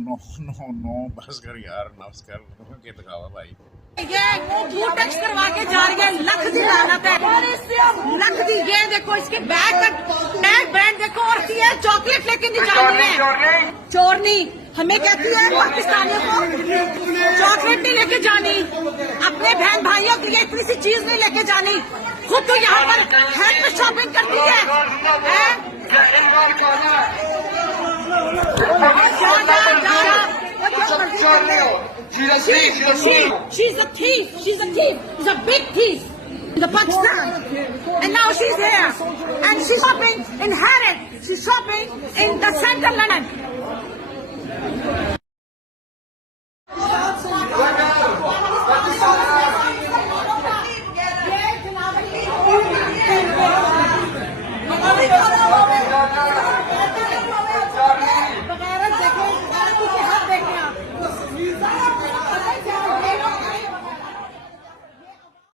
No no no बस कर यार, बस कर के दिखावा भाई। ये मुंह टच करवा के जा रही है, लख दी लानत है, लख दी। ये देखो इसके बैग का ब्रांड देखो, और ये चॉकलेट लेके नहीं जा रही है, चोरनी हमें कहती है पाकिस्तानियों को चॉकलेट नहीं लेके जानी, अपने बहन भाइयों के लिए इतनी सी चीज नहीं लेके जानी, खुद तो यहाँ पर हेड पे शॉपिंग करती है। She's a thief. She's a thief. She's a big thief. In the Pakistan, and now she's here, and she's shopping in Harrods. She's shopping in the central London.